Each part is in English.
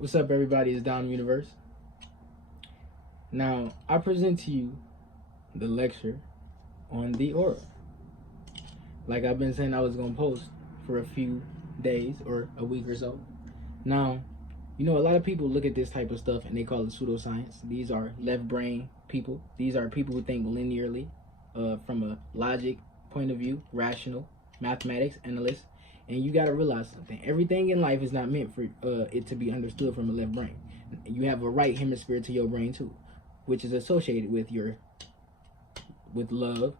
What's up, everybody? It's Dom Universe. Now, I present to you the lecture on the aura. Like I've been saying, I was going to post for a few days or a week or so. Now, a lot of people look at this type of stuff and they call it pseudoscience. These are left brain people. These are people who think linearly from a logic point of view, rational, mathematics, analysts. And you got to realize something. Everything in life is not meant for it to be understood from a left brain. You have a right hemisphere to your brain too, which is associated with love,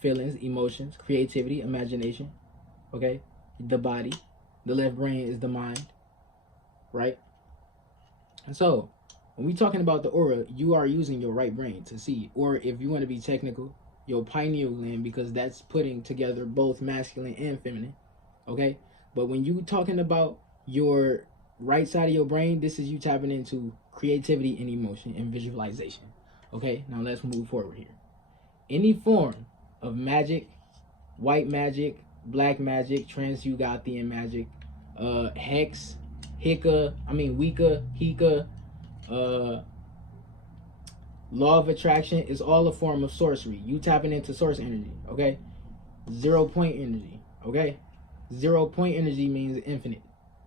feelings, emotions, creativity, imagination, okay? The body. The left brain is the mind, right? And so, when we're talking about the aura, you are using your right brain to see. Or if you want to be technical, your pineal gland, because that's putting together both masculine and feminine, okay? But when you talking about your right side of your brain, this is you tapping into creativity and emotion and visualization, okay? Now let's move forward here. Any form of magic, white magic, black magic, transugothian magic, hex, Wicca, Hika, law of attraction is all a form of sorcery. You tapping into source energy, okay? 0 point energy, okay? 0 point energy means infinite.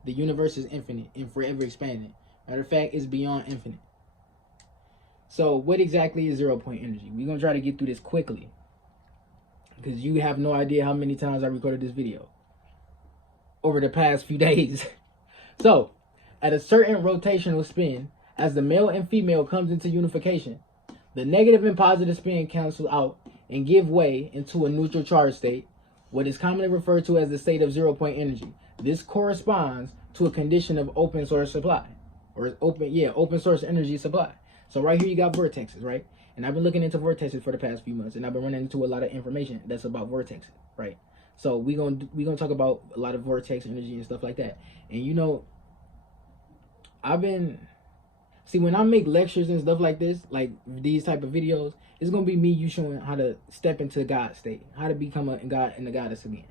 The universe is infinite and forever expanding. Matter of fact, it's beyond infinite. So what exactly is 0 point energy? We're going to try to get through this quickly, because you have no idea how many times I recorded this video over the past few days. So, at a certain rotational spin, as the male and female comes into unification, the negative and positive spin cancel out and give way into a neutral charge state, what is commonly referred to as the state of 0 point energy. This corresponds to a condition of open source supply, or open source energy supply. So right here you got vortexes, right? And I've been looking into vortexes for the past few months, and I've been running into a lot of information that's about vortexes, right? So we're gonna talk about a lot of vortex energy and stuff like that. And when I make lectures and stuff like this, like these type of videos, it's gonna be me you showing how to step into God state, how to become a God and a goddess again.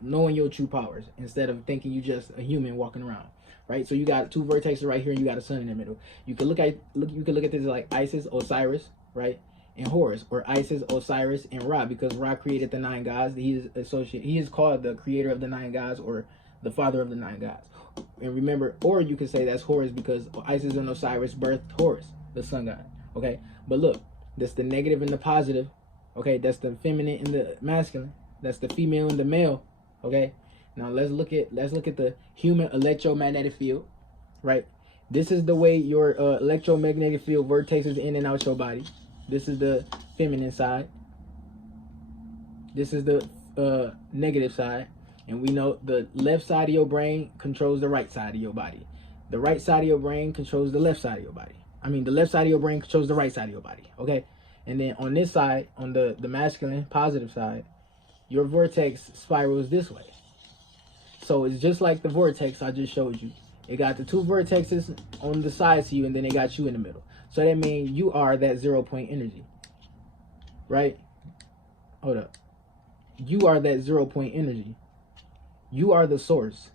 Knowing your true powers instead of thinking you just a human walking around, right? So you got two vertexes right here, and you got a sun in the middle. You can look at this like Isis, Osiris, right, and Horus, or Isis, Osiris, and Ra, because Ra created the 9 gods. He is called the creator of the 9 gods, or the father of the 9 gods. And remember, or you could say that's Horus, because Isis and Osiris birthed Horus, the sun god. Okay, but look, that's the negative and the positive. Okay, that's the feminine and the masculine. That's the female and the male. Okay, now let's look at the human electromagnetic field. Right, this is the way your electromagnetic field vortexes in and out your body. This is the feminine side. This is the negative side. And we know the left side of your brain controls the right side of your body. The right side of your brain controls the left side of your body. The left side of your brain controls the right side of your body. Okay? And then on this side, on the masculine, positive side, your vortex spirals this way. So it's just like the vortex I just showed you. It got the 2 vortexes on the sides to you, and then it got you in the middle. So that means you are that 0 point energy. Right? Hold up. You are that 0 point energy. You are the source.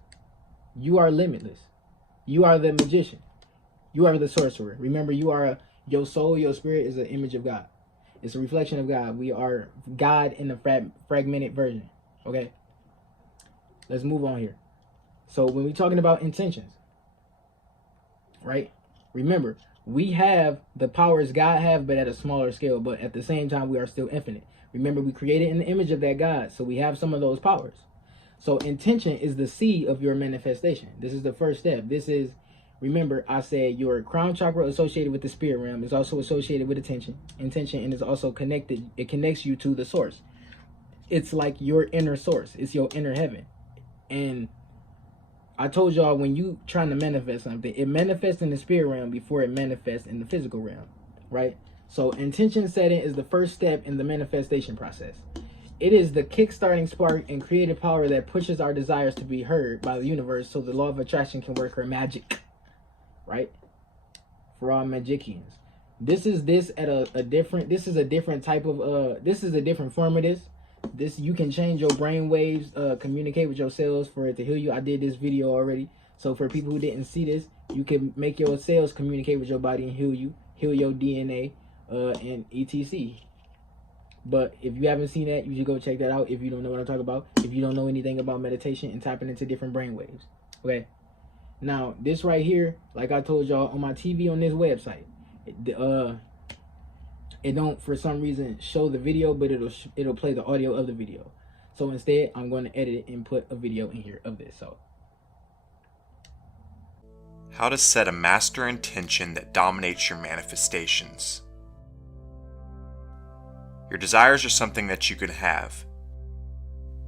You are limitless. You are the magician. You are the sorcerer. Remember, your soul, your spirit is an image of God. It's a reflection of God. We are God in a fragmented version. Okay? Let's move on here. So when we're talking about intentions, right? Remember, we have the powers God have, but at a smaller scale. But at the same time, we are still infinite. Remember, we created in the image of that God. So we have some of those powers. So intention is the seed of your manifestation. This is the first step. This is, remember, I said your crown chakra associated with the spirit realm is also associated with intention, and is also connected. It connects you to the source. It's like your inner source. It's your inner heaven. And I told y'all, when you trying to manifest something, it manifests in the spirit realm before it manifests in the physical realm, right? So intention setting is the first step in the manifestation process. It is the kick-starting spark and creative power that pushes our desires to be heard by the universe, so the law of attraction can work her magic, right? For all magicians. This is a different type of, this is a different form of this. This, you can change your brain waves, communicate with your cells for it to heal you. I did this video already. So for people who didn't see this, You can make your cells communicate with your body and heal you, heal your DNA, and etc. But if you haven't seen that, you should go check that out if you don't know what I'm talking about. If you don't know anything about meditation and tapping into different brain waves. Okay. Now, this right here, like I told y'all on my TV on this website, it don't for some reason show the video, but it'll play the audio of the video. So instead, I'm going to edit it and put a video in here of this. So, how to set a master intention that dominates your manifestations. Your desires are something that you can have.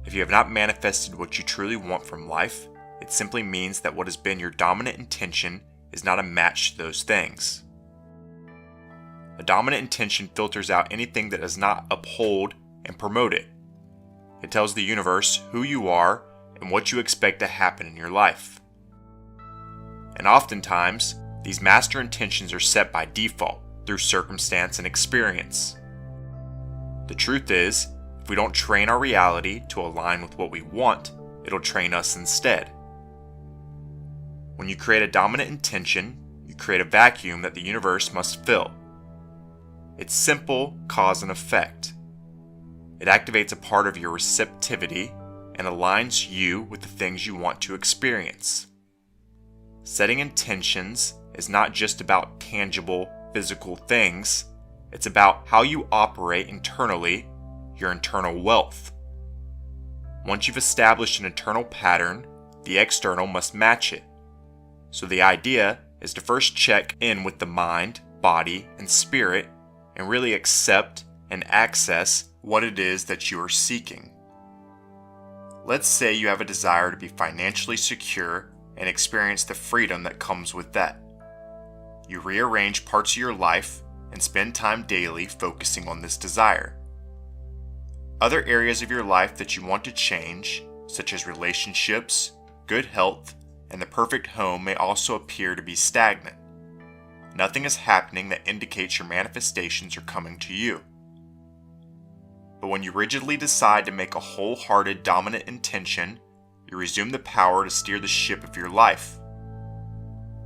If you have not manifested what you truly want from life, it simply means that what has been your dominant intention is not a match to those things. A dominant intention filters out anything that does not uphold and promote it. It tells the universe who you are and what you expect to happen in your life. And oftentimes, these master intentions are set by default through circumstance and experience. The truth is, if we don't train our reality to align with what we want, it'll train us instead. When you create a dominant intention, you create a vacuum that the universe must fill. It's simple cause and effect. It activates a part of your receptivity and aligns you with the things you want to experience. Setting intentions is not just about tangible, physical things. It's about how you operate internally, your internal wealth. Once you've established an internal pattern, the external must match it. So the idea is to first check in with the mind, body, and spirit and really accept and access what it is that you are seeking. Let's say you have a desire to be financially secure and experience the freedom that comes with that. You rearrange parts of your life and spend time daily focusing on this desire. Other areas of your life that you want to change, such as relationships, good health, and the perfect home, may also appear to be stagnant. Nothing is happening that indicates your manifestations are coming to you. But when you rigidly decide to make a wholehearted dominant intention, you resume the power to steer the ship of your life.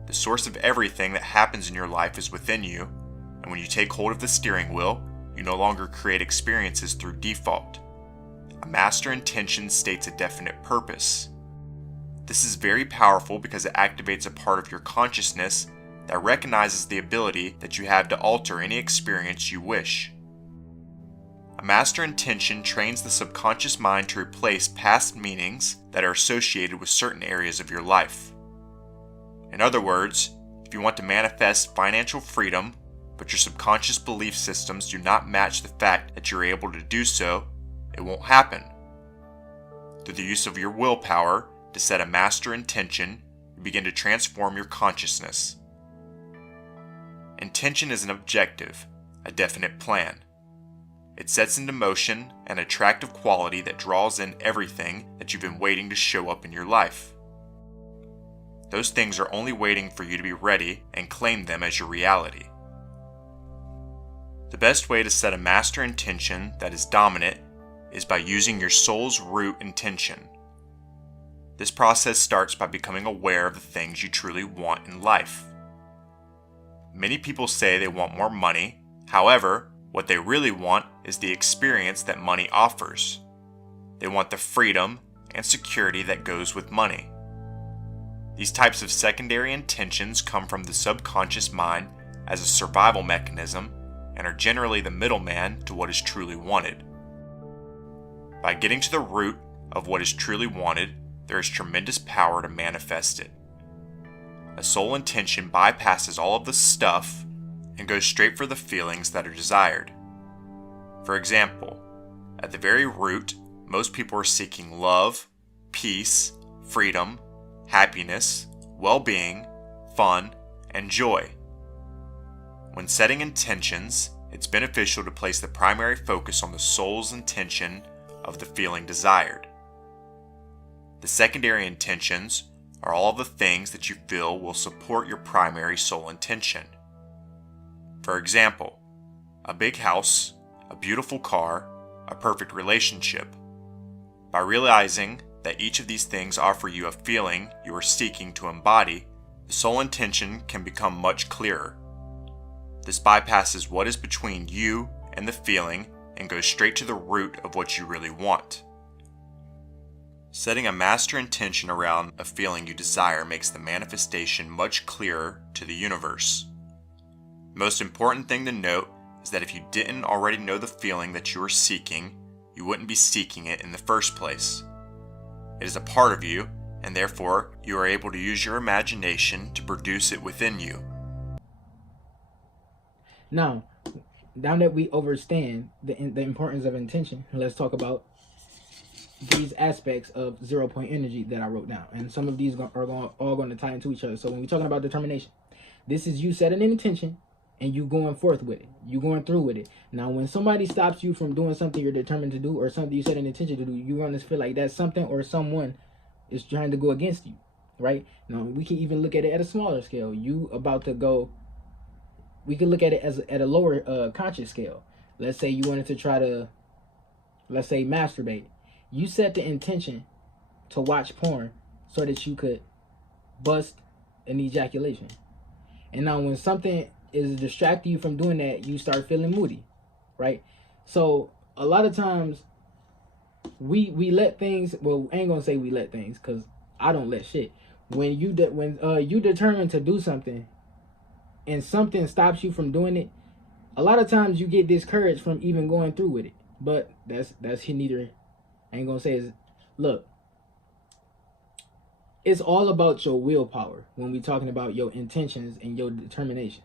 The source of everything that happens in your life is within you, and when you take hold of the steering wheel, you no longer create experiences through default. A master intention states a definite purpose. This is very powerful because it activates a part of your consciousness that recognizes the ability that you have to alter any experience you wish. A master intention trains the subconscious mind to replace past meanings that are associated with certain areas of your life. In other words, if you want to manifest financial freedom, but your subconscious belief systems do not match the fact that you're able to do so, it won't happen. Through the use of your willpower to set a master intention, you begin to transform your consciousness. Intention is an objective, a definite plan. It sets into motion an attractive quality that draws in everything that you've been waiting to show up in your life. Those things are only waiting for you to be ready and claim them as your reality. The best way to set a master intention that is dominant is by using your soul's root intention. This process starts by becoming aware of the things you truly want in life. Many people say they want more money. However, what they really want is the experience that money offers. They want the freedom and security that goes with money. These types of secondary intentions come from the subconscious mind as a survival mechanism and are generally the middleman to what is truly wanted. By getting to the root of what is truly wanted, there is tremendous power to manifest it. A soul intention bypasses all of the stuff and goes straight for the feelings that are desired. For example, at the very root, most people are seeking love, peace, freedom, happiness, well-being, fun, and joy. When setting intentions, it's beneficial to place the primary focus on the soul's intention of the feeling desired. The secondary intentions are all of the things that you feel will support your primary soul intention. For example, a big house, a beautiful car, a perfect relationship. By realizing that each of these things offer you a feeling you are seeking to embody, The soul intention can become much clearer. This bypasses what is between you and the feeling and goes straight to the root of what you really want. Setting a master intention around a feeling you desire makes the manifestation much clearer to the universe. The most important thing to note is that if you didn't already know the feeling that you are seeking, you wouldn't be seeking it in the first place. It is a part of you, and therefore you are able to use your imagination to produce it within you. Now that we understand the importance of intention, let's talk about these aspects of 0 point energy that I wrote down. And some of these are all going to tie into each other. So when we're talking about determination, this is you setting an intention and you going forth with it. You going through with it. Now, when somebody stops you from doing something you're determined to do or something you set an intention to do, you're going to feel like that something or someone is trying to go against you, right? Now, we can even look at it at a smaller scale. We can look at it as at a lower conscious scale. Let's say you wanted to try to, masturbate. You set the intention to watch porn so that you could bust an ejaculation. And now when something is distracting you from doing that, you start feeling moody, right? So a lot of times we let things, well, I ain't gonna say we let things, because I don't let shit. When you determine to do something and something stops you from doing it, a lot of times you get discouraged from even going through with it. But that's neither. I ain't gonna say is, look, it's all about your willpower when we're talking about your intentions and your determination.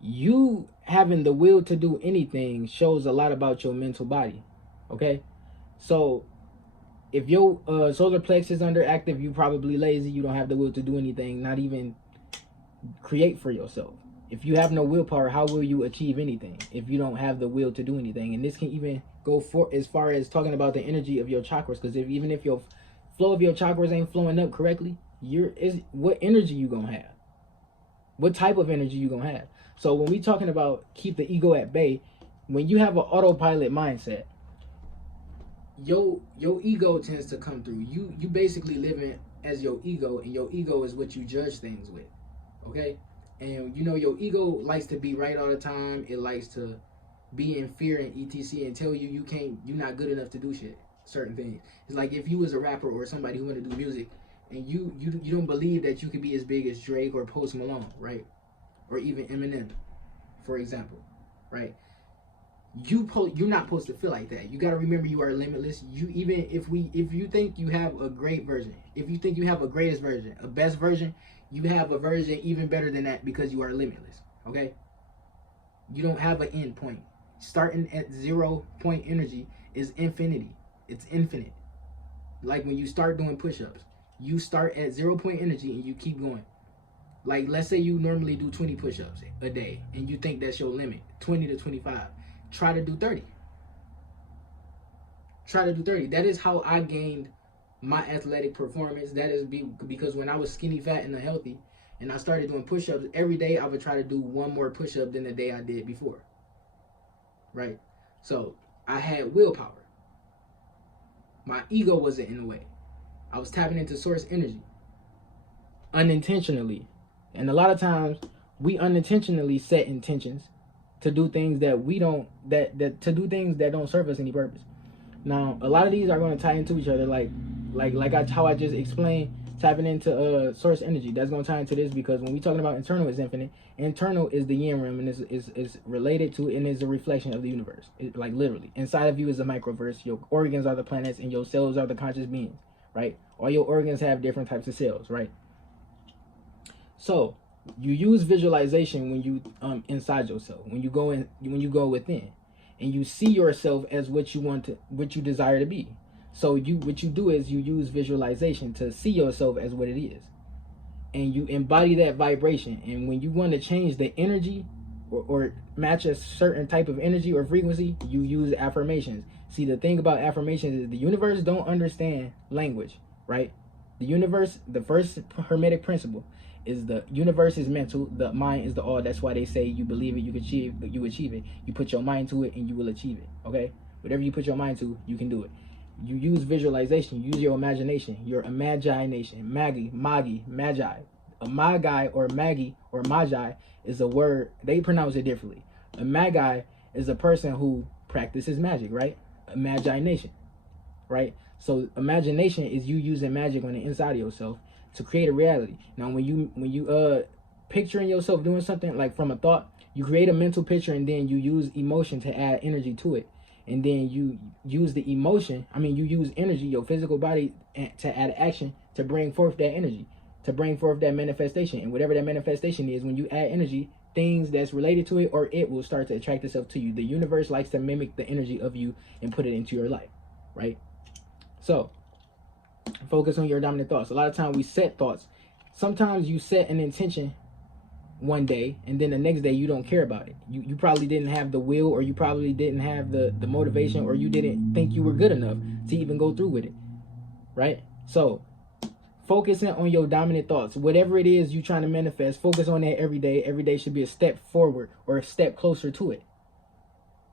You having the will to do anything shows a lot about your mental body, okay? So if your solar plexus is underactive, you probably lazy, you don't have the will to do anything, not even create for yourself. If you have no willpower, how will you achieve anything if you don't have the will to do anything? And this can even go for as far as talking about the energy of your chakras, because even if your flow of your chakras ain't flowing up correctly, what energy you gonna have? What type of energy you gonna have? So when we talking about keep the ego at bay, when you have an autopilot mindset, your ego tends to come through. You basically living as your ego, and your ego is what you judge things with, okay? And your ego likes to be right all the time. It likes to be in fear and etc. and tell you're not good enough to do shit, certain things. It's like if you was a rapper or somebody who want to do music, and you don't believe that you could be as big as Drake or Post Malone, right? Or even Eminem, for example, right? You're not supposed to feel like that. You got to remember you are limitless. If you think you have a great version, if you think you have a greatest version, a best version, you have a version even better than that, because you are limitless, okay? You don't have an end point. Starting at 0 point energy is infinity. It's infinite. Like when you start doing push-ups, you start at 0 point energy and you keep going. Like, let's say you normally do 20 push-ups a day and you think that's your limit, 20 to 25. Try to do 30. Try to do 30. That is how I gained my athletic performance. That is because when I was skinny, fat, and unhealthy, and I started doing push-ups every day, I would try to do one more push-up than the day I did before. Right? So I had willpower. My ego wasn't in the way. I was tapping into source energy unintentionally. And a lot of times we unintentionally set intentions to do things that don't serve us any purpose. Now, a lot of these are going to tie into each other, how I just explained, tapping into source energy. That's going to tie into this, because when we're talking about internal is infinite, internal is the yin realm, and is related to and is a reflection of the universe. Like literally, inside of you is a microverse. Your organs are the planets, and your cells are the conscious beings, right? All your organs have different types of cells, right? So you use visualization when you inside yourself, when you go within, and you see yourself as what you desire to be. So what you do is you use visualization to see yourself as what it is, and you embody that vibration. And when you want to change the energy or match a certain type of energy or frequency, you use affirmations. See, the thing about affirmations is the universe don't understand language, right? The universe, the first Hermetic principle is the universe is mental, the mind is the all. That's why they say you believe it, you achieve it. You put your mind to it and you will achieve it, okay? Whatever you put your mind to, you can do it. You use visualization, use your imagination, magi, A Magi or Magi or Magi is a word, they pronounce it differently. A Magi is a person who practices magic, right? Imagination, right? So imagination is you using magic on the inside of yourself to create a reality. Now when you picturing yourself doing something like from a thought, you create a mental picture and then you use emotion to add energy to it. And then you use the emotion, you use energy, your physical body, to add action to bring forth that energy, to bring forth that manifestation. And whatever that manifestation is, when you add energy, things that's related to it or it will start to attract itself to you. The universe likes to mimic the energy of you and put it into your life, right? So focus on your dominant thoughts. A lot of times we set thoughts. Sometimes you set an intention one day and then the next day you don't care about it. You probably didn't have the will, or you probably didn't have the motivation, or you didn't think you were good enough to even go through with it, right? So focusing on your dominant thoughts, whatever it is you're trying to manifest, focus on that every day. Every day should be a step forward or a step closer to it,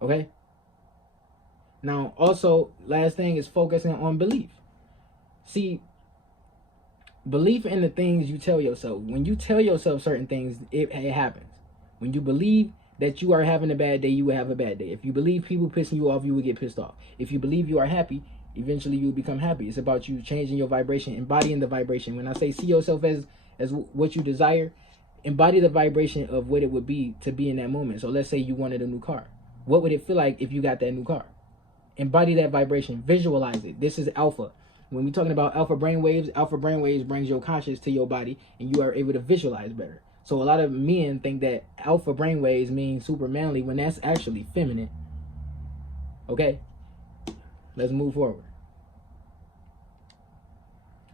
okay? Now also, last thing is focusing on belief. See, belief in the things you tell yourself. When you tell yourself certain things, it happens. When you believe that you are having a bad day, you will have a bad day. If you believe people pissing you off, you will get pissed off. If you believe you are happy, eventually you will become happy. It's about you changing your vibration, embodying the vibration. When I say see yourself as what you desire, embody the vibration of what it would be to be in that moment. So let's say you wanted a new car. What would it feel like if you got that new car? Embody that vibration. Visualize it. This is alpha. When we're talking about alpha brainwaves brings your conscious to your body and you are able to visualize better. So a lot of men think that alpha brainwaves mean super manly when that's actually feminine. Okay? Let's move forward.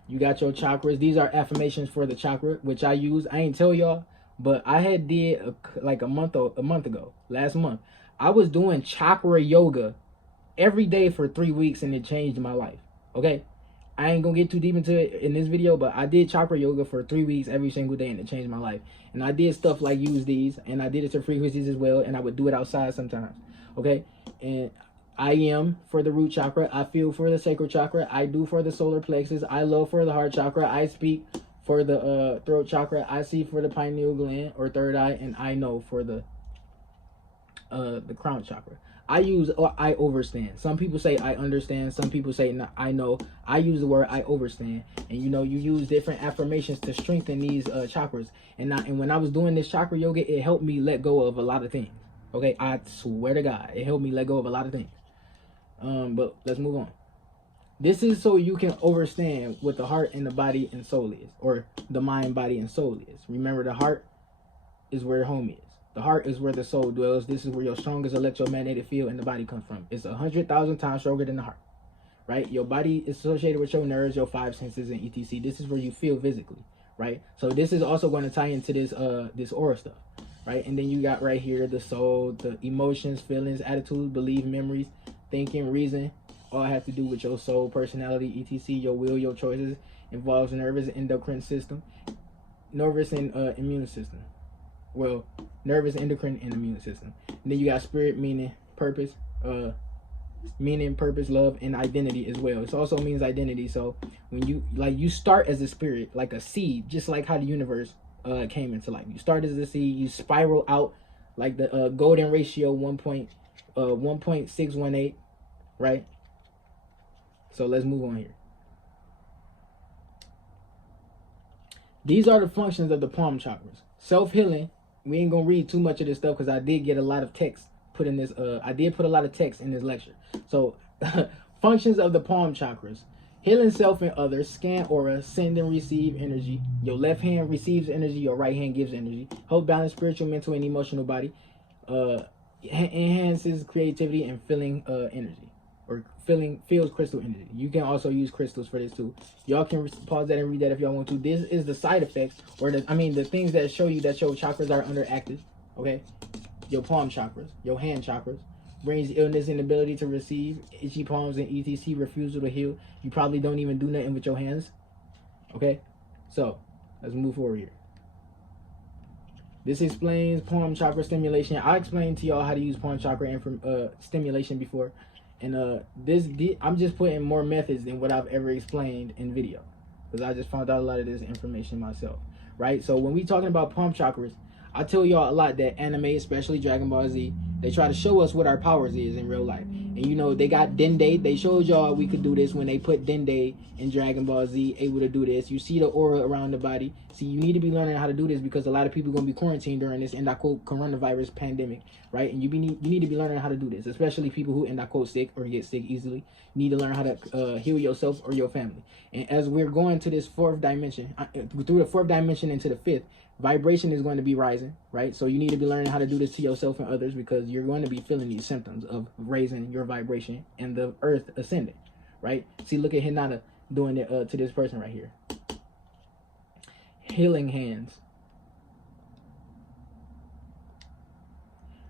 You got your chakras. These are affirmations for the chakra, which I use. I ain't tell y'all, but I had did like a month ago, last month. I was doing chakra yoga every day for 3 weeks and it changed my life. Okay? I ain't gonna get too deep into it in this video, but I did chakra yoga for 3 weeks every single day and it changed my life. And I did stuff like use these, and I did it to frequencies as well, and I would do it outside sometimes. Okay? And I am for the root chakra, I feel for the sacral chakra, I do for the solar plexus, I love for the heart chakra, I speak for the throat chakra, I see for the pineal gland or third eye, and I know for the crown chakra. I use I overstand. Some people say I understand. Some people say no, I know. I use the word I overstand. And you use different affirmations to strengthen these chakras. And when I was doing this chakra yoga, it helped me let go of a lot of things. Okay, I swear to God, it helped me let go of a lot of things. But let's move on. This is so you can understand what the heart and the body and soul is, or the mind, body, and soul is. Remember, the heart is where home is. The heart is where the soul dwells. This is where your strongest electromagnetic field in the body comes from. It's 100,000 times stronger than the heart, right? Your body is associated with your nerves, your five senses, and etc. This is where you feel physically, right? So this is also going to tie into this aura stuff, right? And then you got right here the soul, the emotions, feelings, attitudes, belief, memories, thinking, reason. All have to do with your soul, personality, etc. Your will, your choices. Involves nervous, endocrine system, nervous and immune system. Well, nervous, endocrine, and immune system. And then you got spirit, meaning, purpose, love, and identity as well. It also means identity. So when you start as a spirit, like a seed, just like how the universe came into life. You start as a seed, you spiral out like the golden ratio 1.618, right? So let's move on here. These are the functions of the palm chakras. Self-healing. We ain't gonna read too much of this stuff because I did get a lot of text put in this. I did put a lot of text in this lecture. So, functions of the palm chakras: healing self and others, scan aura, send and receive energy. Your left hand receives energy, your right hand gives energy. Help balance spiritual, mental, and emotional body. Enhances creativity and feeling energy, or feels crystal energy. You can also use crystals for this too. Y'all can pause that and read that if y'all want to. This is the side effects, or the things that show you that your chakras are underactive. Okay, your palm chakras, your hand chakras, brings illness, inability to receive, itchy palms, and etc. Refusal to heal. You probably don't even do nothing with your hands. Okay, so let's move forward here. This explains palm chakra stimulation. I explained to y'all how to use palm chakra stimulation before. And I'm just putting more methods than what I've ever explained in video, because I just found out a lot of this information myself. right? So when we talking about palm chakras, I tell y'all a lot that anime, especially Dragon Ball Z, they try to show us what our powers is in real life. And you know, they got Dende. They showed y'all we could do this when they put Dende in Dragon Ball Z, able to do this. You see the aura around the body. See, you need to be learning how to do this because a lot of people are going to be quarantined during this end quote coronavirus pandemic, right? And you need to be learning how to do this, especially people who end quote sick or get sick easily. You need to learn how to heal yourself or your family. And as we're going to this fourth dimension, through the fourth dimension into the fifth, vibration is going to be rising, right? So you need to be learning how to do this to yourself and others because you're going to be feeling these symptoms of raising your vibration and the earth ascending, right? See, look at Hinata doing it to this person right here. Healing hands.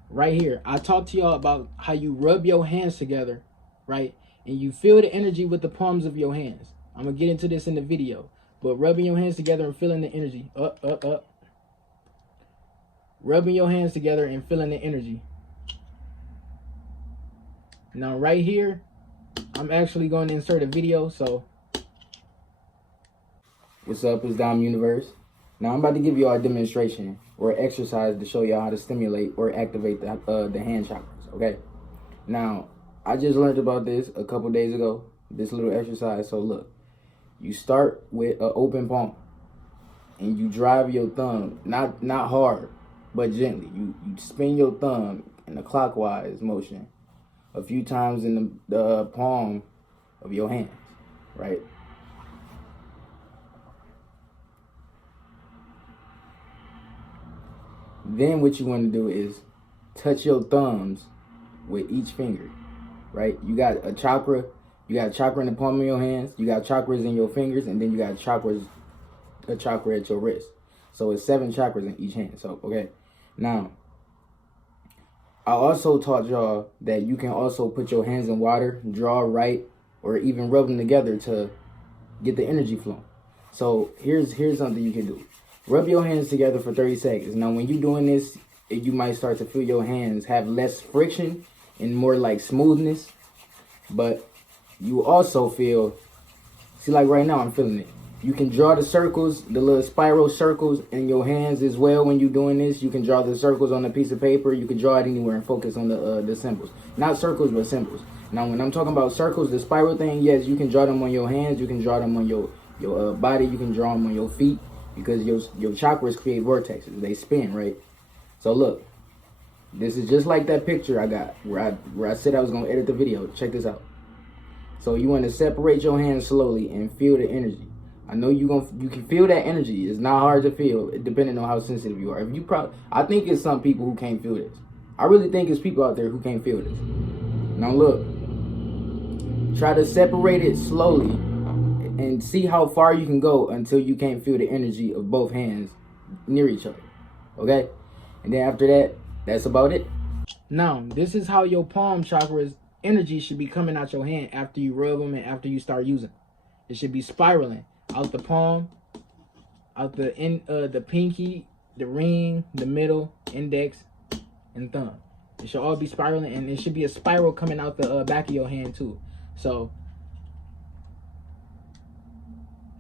Right here, I talked to y'all about how you rub your hands together, right? And you feel the energy with the palms of your hands. I'm going to get into this in the video. But rubbing your hands together and feeling the energy. Up. Rubbing your hands together and feeling the energy. Now right here, I'm actually going to insert a video. So, what's up? It's Dom Universe. Now I'm about to give you all a demonstration or exercise to show y'all how to stimulate or activate the hand chakras. Okay. Now I just learned about this a couple days ago. This little exercise. So look, you start with an open palm, and you drive your thumb not hard, but gently. You spin your thumb in a clockwise motion a few times in the palm of your hands, right? Then what you want to do is touch your thumbs with each finger, right? You got a chakra. You got a chakra in the palm of your hands. You got chakras in your fingers, and then you got a chakra at your wrist. So it's 7 chakras in each hand. So okay, now I also taught y'all that you can also put your hands in water, draw right, or even rub them together to get the energy flowing. So here's something you can do. Rub your hands together for 30 seconds. Now when you're doing this, you might start to feel your hands have less friction and more like smoothness, but you also feel, see, like right now I'm feeling it. You can draw the circles, the little spiral circles in your hands as well when you're doing this. You can draw the circles on a piece of paper. You can draw it anywhere and focus on the symbols. Not circles, but symbols. Now, when I'm talking about circles, the spiral thing, yes, you can draw them on your hands. You can draw them on your body. You can draw them on your feet because your chakras create vortexes. They spin, right? So look, this is just like that picture I got where I said I was going to edit the video. Check this out. So you want to separate your hands slowly and feel the energy. I know you can feel that energy. It's not hard to feel, depending on how sensitive you are. I think it's some people who can't feel this. I really think it's people out there who can't feel this. Now look, try to separate it slowly and see how far you can go until you can't feel the energy of both hands near each other. Okay? And then after that, that's about it. Now, this is how your palm chakra's energy should be coming out your hand after you rub them and after you start using. It should be spiraling out the palm, out the pinky, the ring, the middle, index, and thumb. It should all be spiraling, and it should be a spiral coming out the back of your hand too. So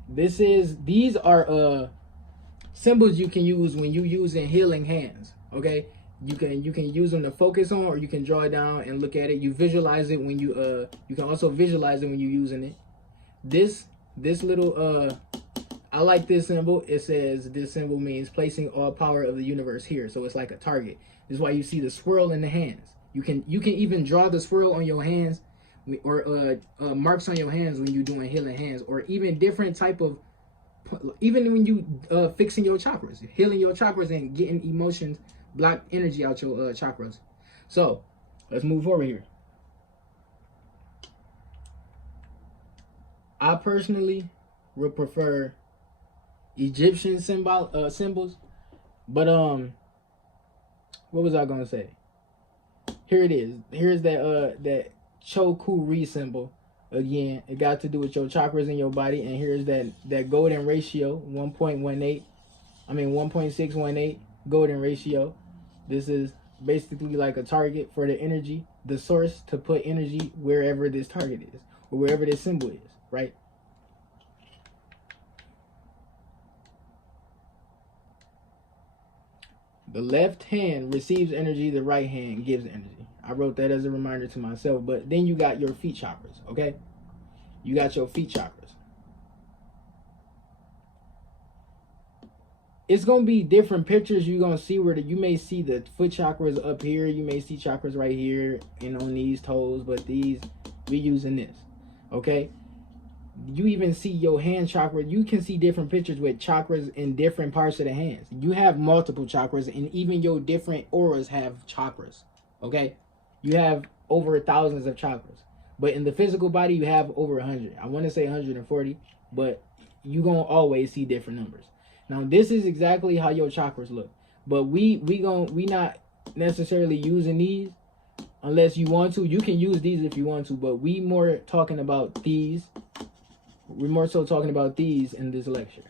these are symbols you can use when you using healing hands. Okay, you can use them to focus on, or you can draw it down and look at it. You visualize it when you can also visualize it when you're using it. This little I like this symbol. It says this symbol means placing all power of the universe here. So it's like a target. This is why you see the swirl in the hands. You can even draw the swirl on your hands, or marks on your hands when you're doing healing hands, or even different type of, even when you fixing your chakras, healing your chakras and getting emotions, blocked energy out your chakras. So let's move forward here. I personally would prefer Egyptian symbols, but what was I gonna say? Here it is. Here's that Chokuri symbol again. It got to do with your chakras in your body, and here's that golden ratio 1.618 golden ratio. This is basically like a target for the energy, the source to put energy wherever this target is or wherever this symbol is. Right? The left hand receives energy, the right hand gives energy. I wrote that as a reminder to myself. But then you got your feet chakras, okay? You got your feet chakras. It's going to be different pictures you're going to see where you may see the foot chakras up here. You may see chakras right here and on these toes. But these, we're using this, okay? You even see your hand chakra. You can see different pictures with chakras in different parts of the hands. You have multiple chakras, and even your different auras have chakras, okay? You have over thousands of chakras. But in the physical body, you have over 100. I want to say 140, but you're going to always see different numbers. Now, this is exactly how your chakras look. But we not necessarily using these unless you want to. You can use these if you want to, but we more talking about these. We're more so talking about these in this lecture.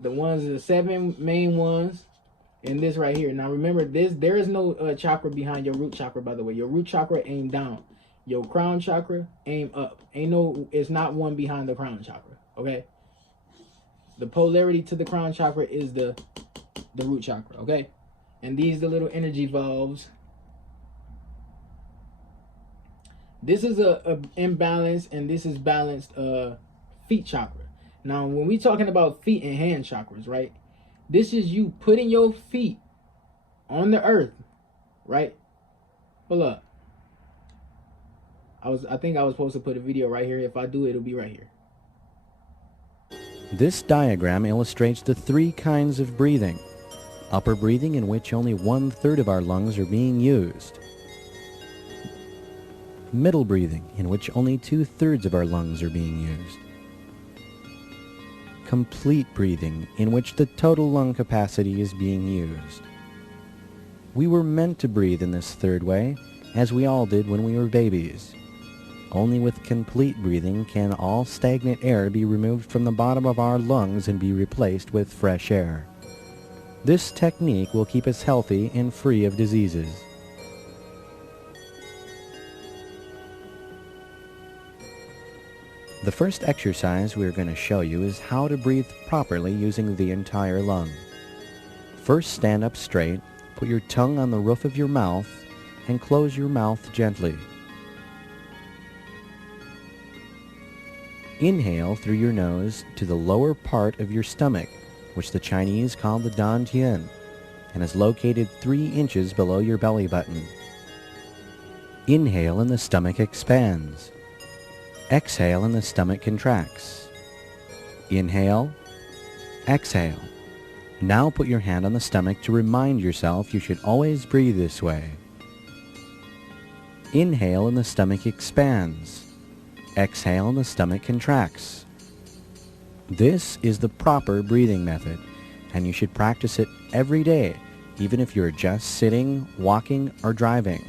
The ones, the 7 main ones, and this right here. Now remember, there is no chakra behind your root chakra, by the way. Your root chakra aim down. Your crown chakra aim up. It's not one behind the crown chakra, okay? The polarity to the crown chakra is the root chakra, okay? And these the little energy valves. This is a imbalance, and this is balanced feet chakra. Now, when we talking about feet and hand chakras, right? This is you putting your feet on the earth, right? Hold up. I think I was supposed to put a video right here. If I do, it'll be right here. This diagram illustrates the 3 kinds of breathing. Upper breathing, in which only 1/3 of our lungs are being used. Middle breathing, in which only 2/3 of our lungs are being used. Complete breathing, in which the total lung capacity is being used. We were meant to breathe in this 3rd way, as we all did when we were babies. Only with complete breathing can all stagnant air be removed from the bottom of our lungs and be replaced with fresh air. This technique will keep us healthy and free of diseases. The first exercise we are going to show you is how to breathe properly using the entire lung. First, stand up straight, put your tongue on the roof of your mouth, and close your mouth gently. Inhale through your nose to the lower part of your stomach, which the Chinese call the dantian, and is located 3 inches below your belly button. Inhale and the stomach expands. Exhale and the stomach contracts. Inhale, exhale. Now put your hand on the stomach to remind yourself you should always breathe this way. Inhale and the stomach expands. Exhale and the stomach contracts. This is the proper breathing method, and you should practice it every day, even if you're just sitting, walking, or driving.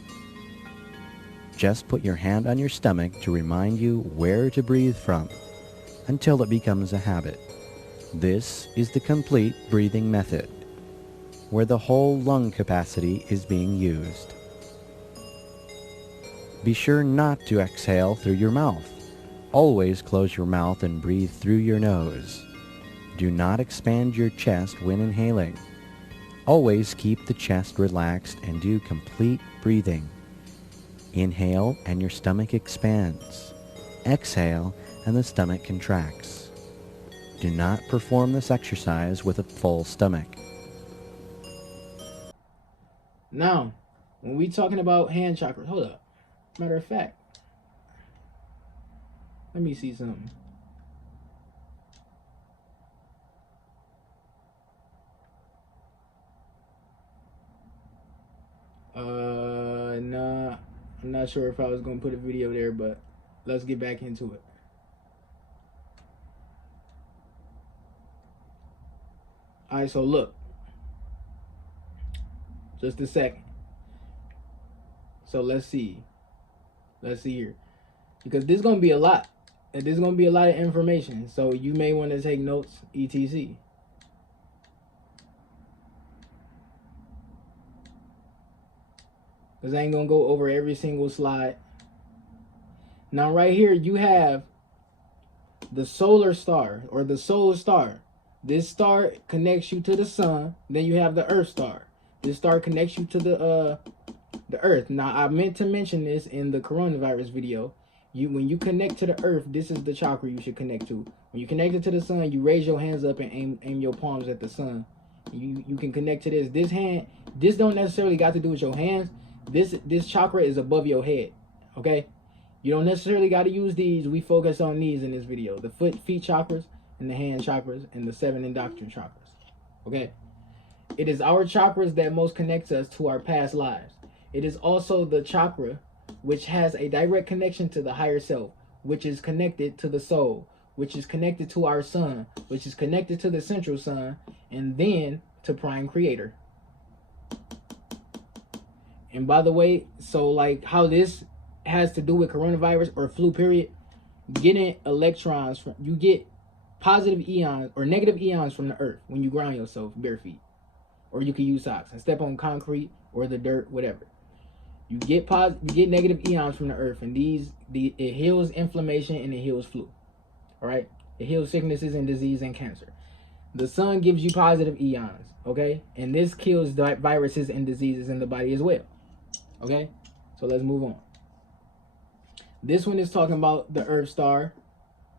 Just put your hand on your stomach to remind you where to breathe from, until it becomes a habit. This is the complete breathing method, where the whole lung capacity is being used. Be sure not to exhale through your mouth. Always close your mouth and breathe through your nose. Do not expand your chest when inhaling. Always keep the chest relaxed and do complete breathing. Inhale and your stomach expands. Exhale and the stomach contracts. Do not perform this exercise with a full stomach. Now, when we talking about hand chakras, hold up. Matter of fact, let me see something. Nah, I'm not sure if I was gonna put a video there, but let's get back into it. Alright, so look. Just a second. So let's see. Let's see here. Because this is gonna be a lot. And this is gonna be a lot of information. So you may want to take notes, etc. Because I ain't gonna go over every single slide. Now right here you have the solar star, or the soul star. This star connects you to the sun. Then you have the Earth star. This star connects you to the Earth. Now, I meant to mention this in the coronavirus video. When you connect to the Earth, this is the chakra you should connect to. When you connect it to the sun, you raise your hands up and aim your palms at the sun. You can connect to this. This don't necessarily got to do with your hands. This chakra is above your head. Okay? You don't necessarily got to use these. We focus on these in this video. The feet chakras, and the hand chakras, and the 7 endocrine chakras. Okay? It is our chakras that most connects us to our past lives. It is also the chakra which has a direct connection to the higher self, which is connected to the soul, which is connected to our sun, which is connected to the central sun, and then to prime creator. And by the way, so like how this has to do with coronavirus or flu period, getting electrons from, you get positive eons or negative eons from the earth when you ground yourself bare feet, or you can use socks and step on concrete or the dirt, whatever. You get negative eons from the earth, and it heals inflammation and it heals flu. All right, it heals sicknesses and disease and cancer. The sun gives you positive eons, okay, and this kills viruses and diseases in the body as well. Okay, so let's move on. This one is talking about the Earth star.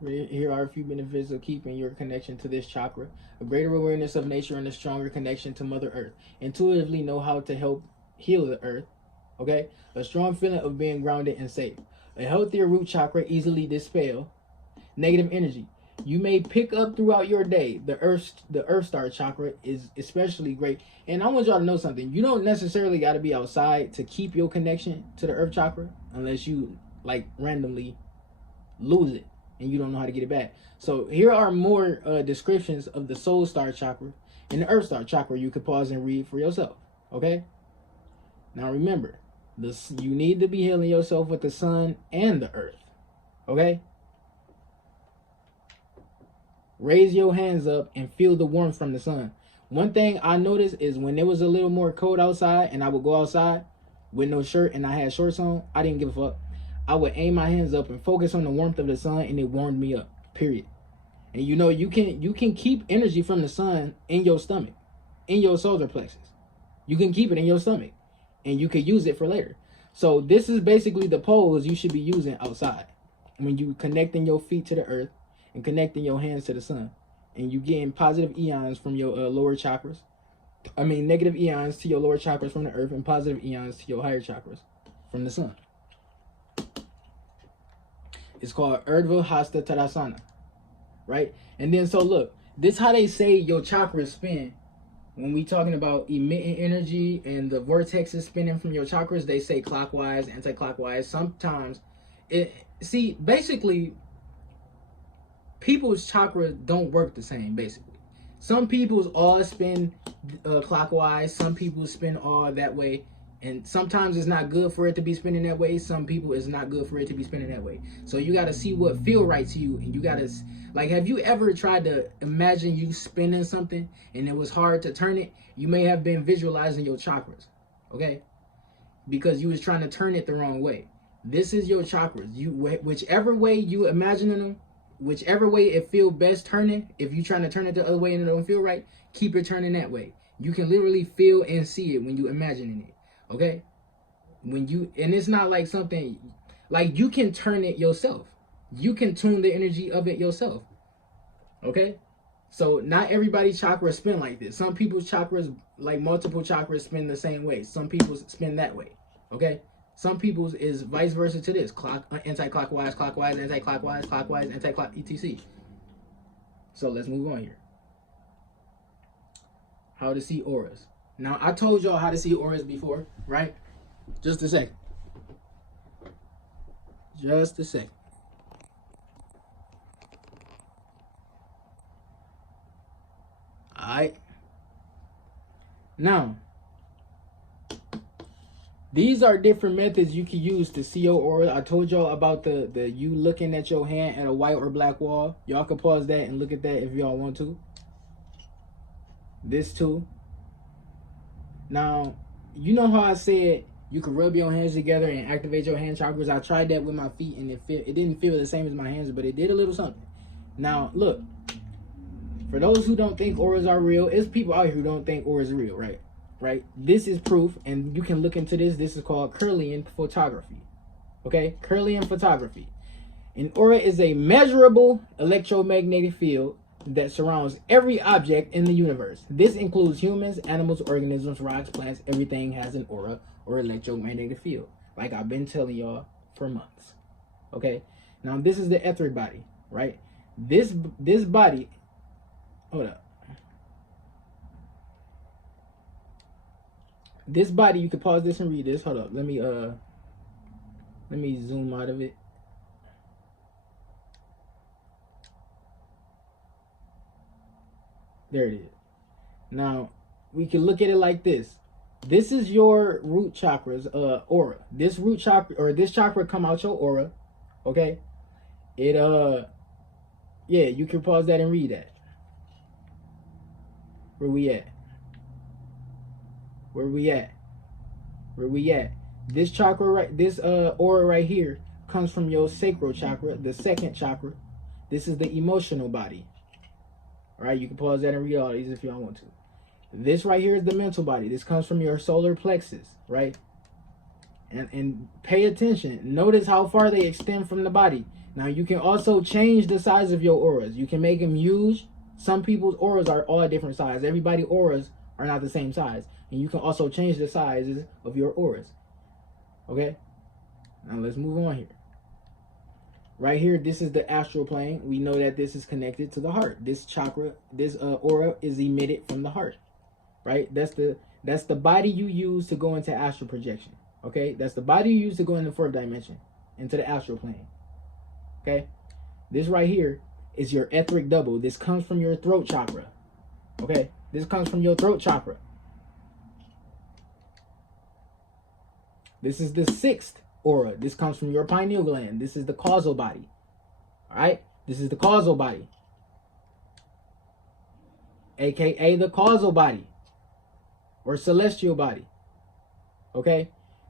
Here are a few benefits of keeping your connection to this chakra: a greater awareness of nature and a stronger connection to Mother Earth. Intuitively know how to help heal the earth. Okay, a strong feeling of being grounded and safe. A healthier root chakra easily dispel negative energy. You may pick up throughout your day. The earth star chakra is especially great. And I want y'all to know something. You don't necessarily got to be outside to keep your connection to the earth chakra, unless you like randomly lose it and you don't know how to get it back. So here are more descriptions of the soul star chakra and the earth star chakra. You could pause and read for yourself. Okay, now remember, you need to be healing yourself with the sun and the earth. Okay, raise your hands up and feel the warmth from the sun. One thing I noticed is when it was a little more cold outside and I would go outside with no shirt and I had shorts on, I didn't give a fuck. I would aim my hands up and focus on the warmth of the sun, and it warmed me up, period. And you know, you can keep energy from the sun in your stomach, in your solar plexus. You can keep it in your stomach, and you can use it for later. So this is basically the pose you should be using outside when you connecting your feet to the earth and connecting your hands to the sun, and you getting positive eons from your lower chakras. I mean, negative eons to your lower chakras from the earth, and positive eons to your higher chakras from the sun. It's called Urdhva Hasta Tadasana, right? And then, so look, this how they say your chakras spin. When we talking about emitting energy and the vortex is spinning from your chakras, they say clockwise, anti-clockwise. Sometimes, basically, people's chakras don't work the same, basically. Some people's all spin clockwise, some people spin all that way. And sometimes it's not good for it to be spinning that way. Some people it's not good for it to be spinning that way. So you got to see what feel right to you. And you got to, like, have you ever tried to imagine you spinning something and it was hard to turn it? You may have been visualizing your chakras, okay? Because you was trying to turn it the wrong way. This is your chakras. Whichever way you imagining them, whichever way it feel best turning, if you trying to turn it the other way and it don't feel right, keep it turning that way. You can literally feel and see it when you imagining it. Okay, and it's not like something like you can turn it yourself. You can tune the energy of it yourself. Okay, so not everybody's chakras spin like this. Some people's chakras, like multiple chakras, spin the same way. Some people's spin that way. Okay, some people's is vice versa to this: anti-clockwise, clockwise, anti-clockwise, clockwise, anti-clockwise, etc. So let's move on here. How to see auras. Now, I told y'all how to see auras before, right? Just a second. Just a second. All right. Now, these are different methods you can use to see your aura. I told y'all about the you looking at your hand at a white or black wall. Y'all can pause that and look at that if y'all want to. This too. Now, you know how I said you can rub your hands together and activate your hand chakras? I tried that with my feet and it didn't feel the same as my hands, but it did a little something. Now, look, For those who don't think auras are real, it's people out here who don't think auras are real, right? Right? This is proof, and you can look into this. This is called Kirlian photography. Okay? Kirlian photography. An aura is a measurable electromagnetic field that surrounds every object in the universe. This includes humans, animals, organisms, rocks, plants. Everything has an aura or electromagnetic field, like I've been telling y'all for months. Okay? Now, this is the etheric body, right? This body, hold up. This body, you can pause this and read this. Hold up. Let me zoom out of it. There it is. Now, we can look at it like this. This is your root chakra's aura. This root chakra, or this chakra, come out your aura. Okay? It yeah, you can pause that and read that. Where we at? Where we at? Where we at? This chakra right, this aura right here comes from your sacral chakra, the second chakra. This is the emotional body. All right, you can pause that and read all these if y'all want to. This right here is the mental body. This comes from your solar plexus, right? And pay attention. Notice how far they extend from the body. Now, you can also change the size of your auras. You can make them huge. Some people's auras are all different size. Everybody's auras are not the same size. And you can also change the sizes of your auras. Okay? Now, let's move on here. Right here, this is the astral plane. We know that this is connected to the heart. This chakra, this aura is emitted from the heart. Right? That's the body you use to go into astral projection. Okay? That's the body you use to go into the fourth dimension, into the astral plane. Okay? This right here is your etheric double. This comes from your throat chakra. Okay? This comes from your throat chakra. This is the sixth aura. This comes from your pineal gland. This is the causal body. All right? This is the causal body. AKA the causal body. Or celestial body. Okay?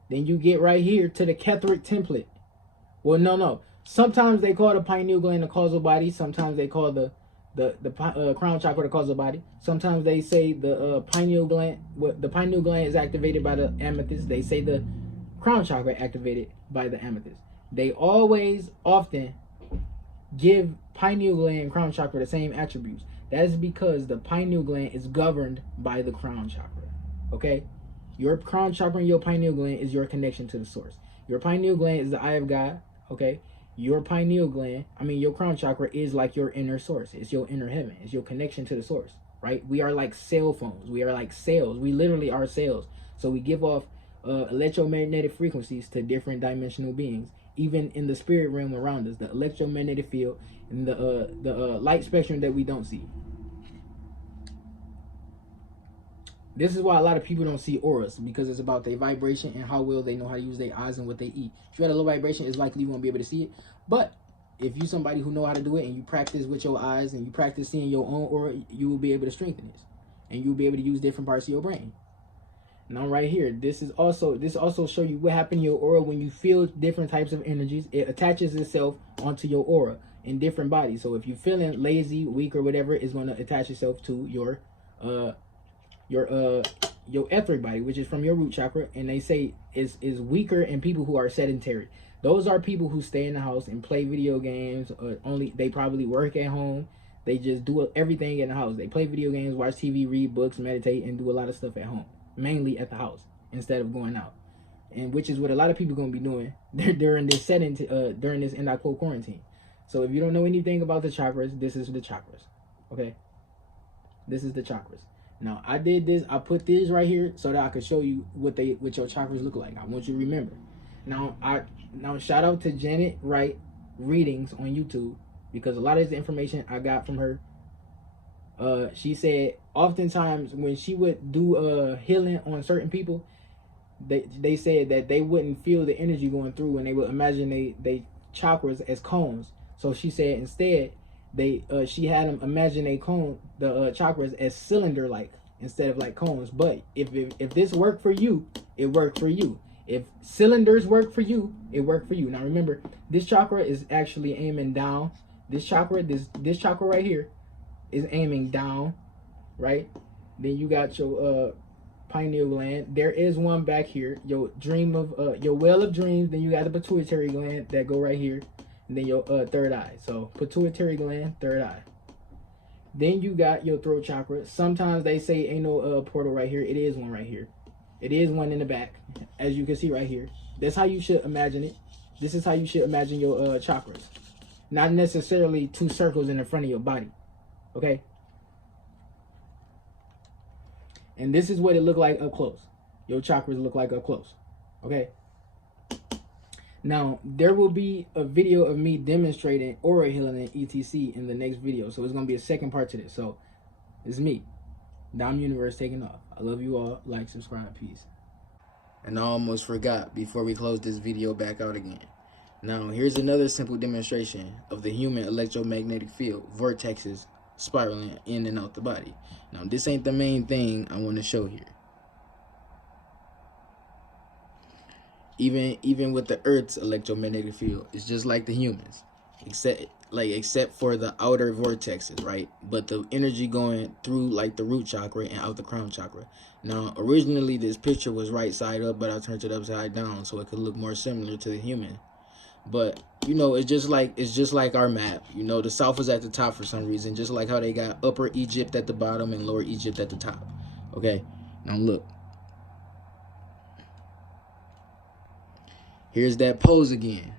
Then you get right here to the Ketheric template. Well, no. Sometimes they call the pineal gland the causal body. Sometimes they call the crown chakra the causal body. Sometimes they say the pineal gland is activated by the amethyst. They say the crown chakra activated by the amethyst. They always often give pineal gland and crown chakra the same attributes. That is because the pineal gland is governed by the crown chakra. Okay? Your crown chakra and your pineal gland is your connection to the source. Your pineal gland is the eye of God. Okay? Your pineal gland, your crown chakra is like your inner source. It's your inner heaven. It's your connection to the source. Right? We are like cell phones. We are like cells. We literally are cells. So we give off electromagnetic frequencies to different dimensional beings, even in the spirit realm around us, the electromagnetic field and the light spectrum that we don't see. This is why a lot of people don't see auras, because it's about their vibration and how well they know how to use their eyes and what they eat. If you had a low vibration, it's likely you won't be able to see it. But if you're somebody who know how to do it and you practice with your eyes and you practice seeing your own aura, you will be able to strengthen this, and you'll be able to use different parts of your brain. Now right here, this also show you what happened in your aura when you feel different types of energies. It attaches itself onto your aura in different bodies. So if you're feeling lazy, weak, or whatever, it's going to attach itself to your etheric body, which is from your root chakra, and they say is weaker in people who are sedentary. Those are people who stay in the house and play video games, or they probably work at home. They just do everything in the house. They play video games, watch TV, read books, meditate, and do a lot of stuff at home, mainly at the house instead of going out, and which is what a lot of people are going to be doing during this during this end I quote quarantine. So if you don't know anything about the chakras, this is the chakras. Okay, this is the chakras. Now I did this. I put this right here so that I could show you what your chakras look like. I want you to remember. Now shout out to Janet Wright Readings on YouTube, because a lot of this information I got from her. She said oftentimes when she would do healing on certain people, they said that they wouldn't feel the energy going through, and they would imagine they chakras as cones. So she said instead she had them imagine the chakras as cylinder like instead of like cones. But if this worked for you, it worked for you. If cylinders work for you, it worked for you. Now remember, this chakra is actually aiming down. This chakra right here is aiming down, right? Then you got your pineal gland. There is one back here. Your well of dreams. Then you got the pituitary gland that go right here. And then your third eye. So pituitary gland, third eye. Then you got your throat chakra. Sometimes they say ain't no portal right here. It is one right here. It is one in the back, as you can see right here. That's how you should imagine it. This is how you should imagine your chakras. Not necessarily two circles in the front of your body. Okay? And this is what it look like up close. Your chakras look like up close. Okay? Now, there will be a video of me demonstrating aura healing and ETC in the next video. So it's going to be a second part to this. So it's me, Dom Universe, taking off. I love you all. Like, subscribe, peace. And I almost forgot before we close this video back out again. Now, here's another simple demonstration of the human electromagnetic field, vortexes spiraling in and out the body. Now, this ain't the main thing I want to show here. Even with the Earth's electromagnetic field, it's just like the humans, except for the outer vortexes, right? But the energy going through like the root chakra and out the crown chakra. Now, originally this picture was right side up, but I turned it upside down so it could look more similar to the human. But you know, it's just like our map. You know, the south is at the top for some reason, just like how they got Upper Egypt at the bottom and Lower Egypt at the top. Okay, now look. Here's that pose again.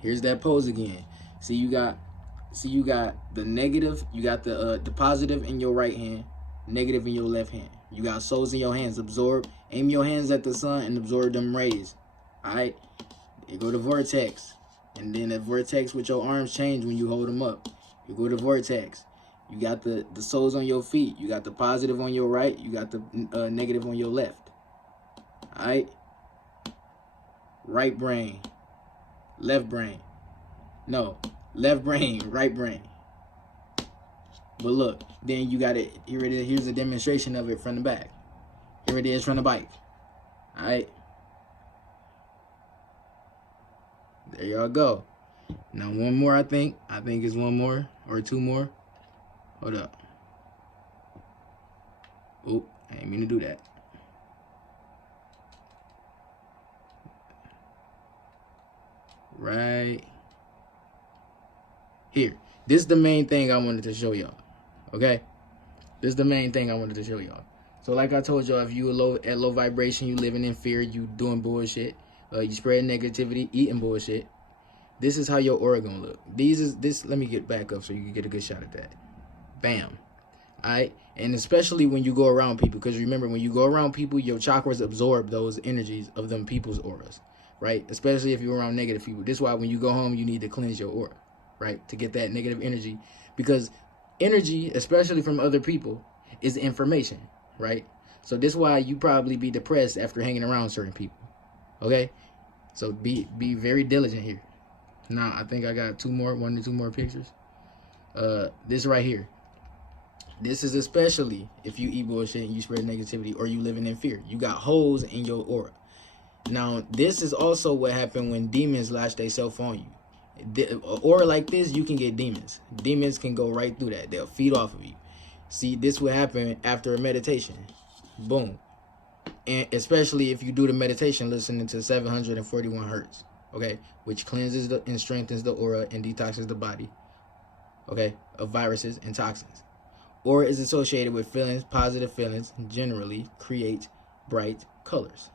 Here's that pose again. See, you got the negative, you got the positive in your right hand, negative in your left hand. You got souls in your hands. Absorb, aim your hands at the sun and absorb them rays. Alright? You go to vortex. And then the vortex with your arms change when you hold them up. You go to vortex. You got the souls on your feet. You got the positive on your right. You got the negative on your left. Alright? Right brain, left brain. No, left brain, right brain. But look, then you got it. Here it is. Here's a demonstration of it from the back. Here it is from the bike. All right. There y'all go. Now one more, I think it's one more or two more. Hold up. Oop, I didn't mean to do that. Right here. This is the main thing I wanted to show y'all. Okay? This is the main thing I wanted to show y'all. So like I told y'all, if you at low vibration, you living in fear, you doing bullshit, you spreading negativity, eating bullshit, this is how your aura gonna look. Let me get back up so you can get a good shot at that. Bam. Alright? And especially when you go around people, because remember, when you go around people, your chakras absorb those energies of them people's auras. Right? Especially if you're around negative people. This is why when you go home, you need to cleanse your aura, right? To get that negative energy. Because energy, especially from other people, is information, right? So this is why you probably be depressed after hanging around certain people, okay? So be very diligent here. Now, I think I got one or two more pictures. This right here. This is especially if you eat bullshit and you spread negativity or you living in fear. You got holes in your aura. Now, this is also what happened when demons latch themselves on you. Aura like this, you can get demons. Demons can go right through that. They'll feed off of you. See, this will happen after a meditation. Boom. And especially if you do the meditation listening to 741 hertz, okay, which cleanses and strengthens the aura and detoxes the body, okay, of viruses and toxins. Aura is associated with feelings. Positive feelings generally create bright colors.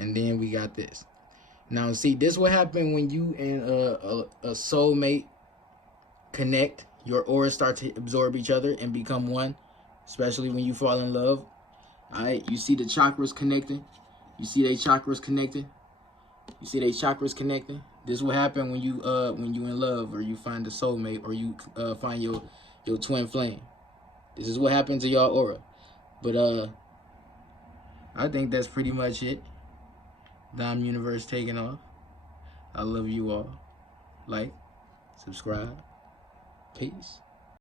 And then we got this. Now, see, this will happen when you and a soulmate connect. Your auras start to absorb each other and become one, especially when you fall in love. All right, you see the chakras connecting. You see they chakras connecting. You see they chakras connecting. This will happen when you in love, or you find a soulmate, or you find your twin flame. This is what happens to y'all aura. But I think that's pretty much it. Dom Universe taking off. I love you all. Like, subscribe. Peace.